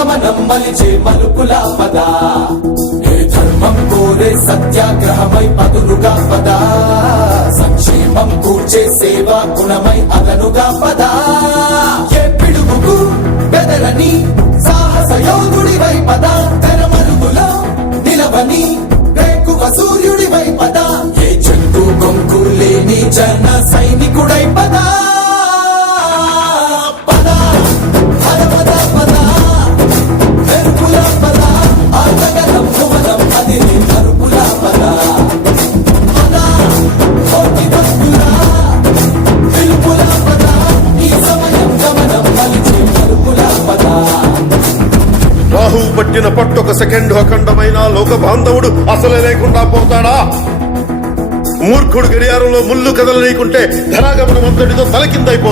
గమనం మలిచే మలుపుల పద ఏ ధర్మం కోరే సత్యాగ్రహమై పదులుగా పద సంక్షేమం కూర్చే సేవా గుణమై అదనుగా పద ఏ పిడుగుకు బెదరని సాహస యోధుడివై పద తెరమరుగులో నిలవని రేకువ సూర్యుడివై పద ఏ చెట్టు కొంకు లేని జన సైనికుడై పద రాహు పట్టిన పట్టొక సెకండ్ అఖండమైన లోక బాంధవుడు అసలే లేకుండా పోతాడా? మూర్ఖుడు గడియారంలో ముళ్ళు కదలనీకుంటే ధనాగమనం అంతటితో తలకిందైపోతాడు.